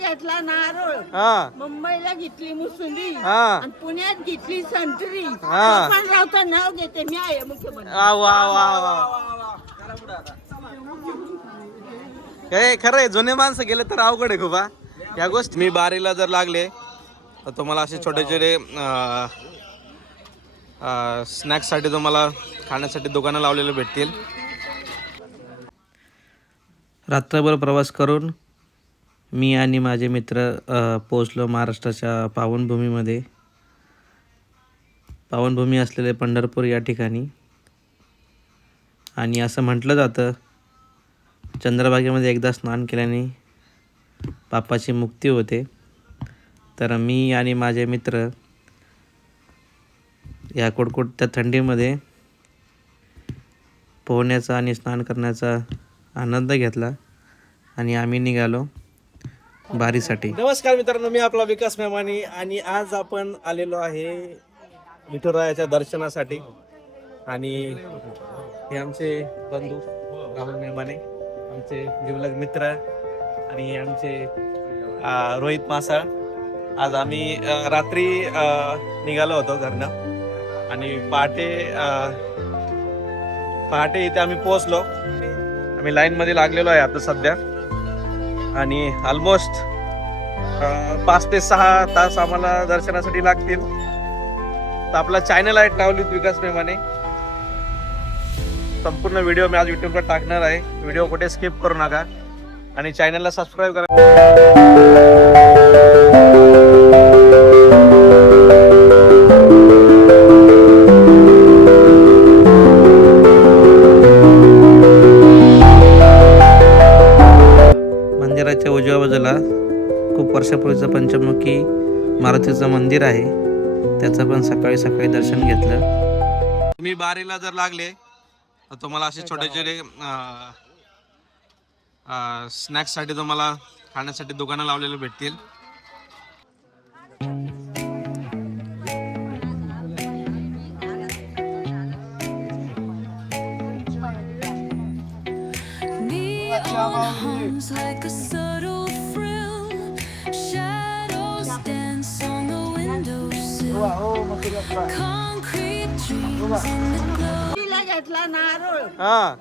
घेतला नारळ, मुंबईला घेतली मुसुंडी आणि पुण्यात घेतली संत्री. पण रावता नाव घेते, मी आहे मुख्यमंत्री. खरंय, जुने माणसं गेले तर अवघड आहे खूप. या गोष्टी मी बारीला जर लागले तर तुम्हाला असे छोटे छोटे स्नॅक्ससाठी तुम्हाला खाण्यासाठी दुकानं लावलेले भेटतील. रात्रभर प्रवास करून मी आणि माझे मित्र पोचलो महाराष्ट्राच्या पावनभूमीमध्ये. पावनभूमी असलेले पंढरपूर या ठिकाणी. आणि असं म्हटलं जातं, चंद्रभागेमध्ये एकदा स्नान केल्याने पापाची मुक्ती होते. तर मी आणि माझे मित्र या कुडकुडत्या थंडीमध्ये पोहण्याचा आणि स्नान करण्याचा आनंद घेतला आणि आम्ही निघालो बारीसाठी. नमस्कार मित्रांनो, मी आपला विकास मेमानी आणि आज आपण आलेलो आहे विठुरायाच्या दर्शनासाठी. आणि हे आमचे बंधू राहुल मेमाने, आमचे जिवलग मित्र आणि आमचे रोहित मासाळ. आज आम्ही रात्री निघालो होतो घरनं आणि पहाटे इथे आम्ही पोहोचलो. आम्ही लाईनमध्ये लागलेलो आहे आता सध्या आणि ऑलमोस्ट 5 ते 6 तास आम्हाला दर्शनासाठी लागतील. तर आपला चॅनल आहे ट्रॅव्हल विथ विकास मेमाने. संपूर्ण व्हिडिओ मी आज यूट्यूबवर टाकणार आहे. व्हिडिओ कुठे स्किप करू नका आणि चॅनलला सबस्क्राईब करा. मंदिराच्या उजव्या बाजूला खूप वर्षापूर्वीचं पंचमुखी मारुतीचं मंदिर आहे. त्याचं पण सकाळी सकाळी दर्शन घेतलं. तुम्ही बारीला जर लागले तर तुम्हाला असे छोटे छोटे स्नॅक्ससाठी तुम्हाला खाण्यासाठी दुकानं लावलेले भेटतील. Like a subtle frill, shadows dance on the windowsill. Concrete dreams in the glow. घेतला नारळ,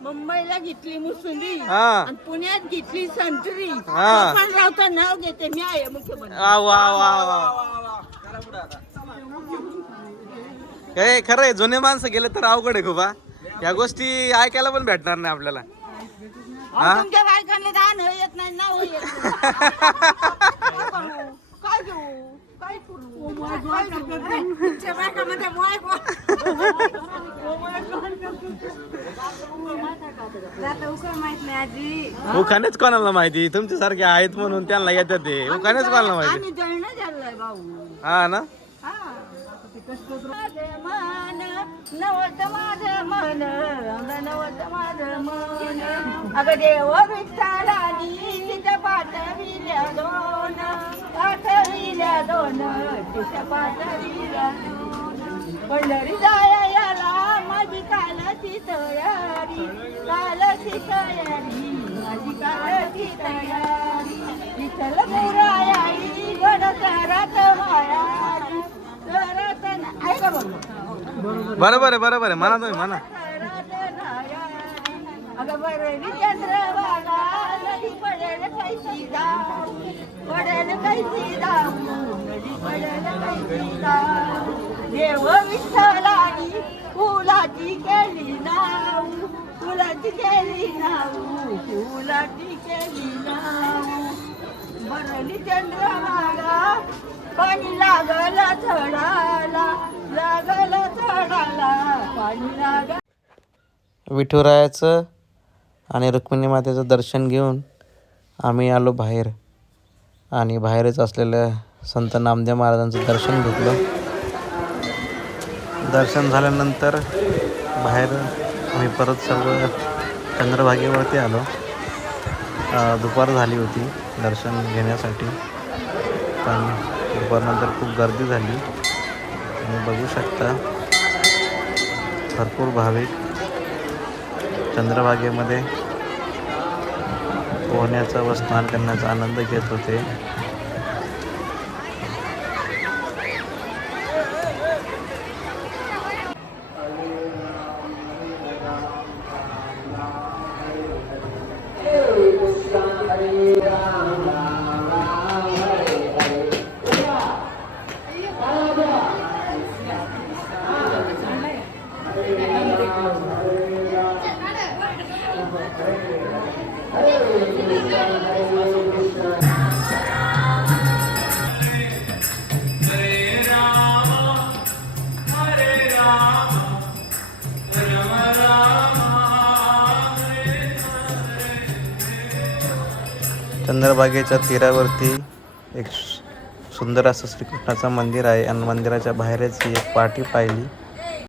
मुंबईला घेतली मुसुंडी आणि पुण्यात घेतली संत्री. पण रावता नाव घेते, मी आहे मुख्यमंत्री. खरंय, जुने माणसं गेले तर अवघड आहे खूप. या गोष्टी ऐकायला पण भेटणार नाही आपल्याला. तुमच्या बायकांना दान येत नाही, नाव येत नाही. काय घेऊ, काय करू? तुमच्या बायकांमध्ये माहित नाही आजी. उखाणेच कोणाला माहिती, तुमच्यासारखे आहेत म्हणून त्यांना येतात ते. उखाणेच कोणाला माहिती. आम्ही जळणं झालंय भाऊ. हा ना. नवत माझं मन, नवत माझं मन. अगं देव विठ्ठलानी तिच्या पाठविल्या दोन, पाठविल्या दोन, तिच्या पाठविल्या दोन. पंढरी जाया याला माझी कालची तयारी, कालची तयारी, माझी कालची तयारी. विठ्ठल मुरायाई गणसरात मायारी, करत आहे का बरोबर आहे म्हणा तुम्ही म्हणा. अगं बरं चंद्रभागा नदी पडेल कैसी जाऊ, पडेल कैसी जाऊ, नदी पडेल कैसी जाऊ. देव विठ्ठलानी फुलाची केली नाव, फुलाची केली नाव, फुलाची केली नाव. बरली चंद्रभागा पाणी लागल थडाला, लागल थडाला पाणी लागल. विठुरायाचं आणि रुक्मिणी मातेचं दर्शन घेऊन आम्ही आलो बाहेर आणि बाहेरच असलेल्या संत नामदेव महाराजांचं दर्शन घेतलं. दर्शन झाल्यानंतर बाहेर आम्ही परत सर्व चंद्रभागेवरती आलो. दुपार झाली होती दर्शन घेण्यासाठी, पण दुपारनंतर खूप गर्दी झाली. तुम्ही बघू शकता भरपूर भाविक चंद्रभागेमध्ये पोहण्याचा व स्नान करण्याचा आनंद घेत होते. चंद्रभागेच्या तीरावरती एक सुंदर असं श्रीकृष्णाचं मंदिर आहे आणि मंदिराच्या बाहेरच ही एक पाटी पाहिली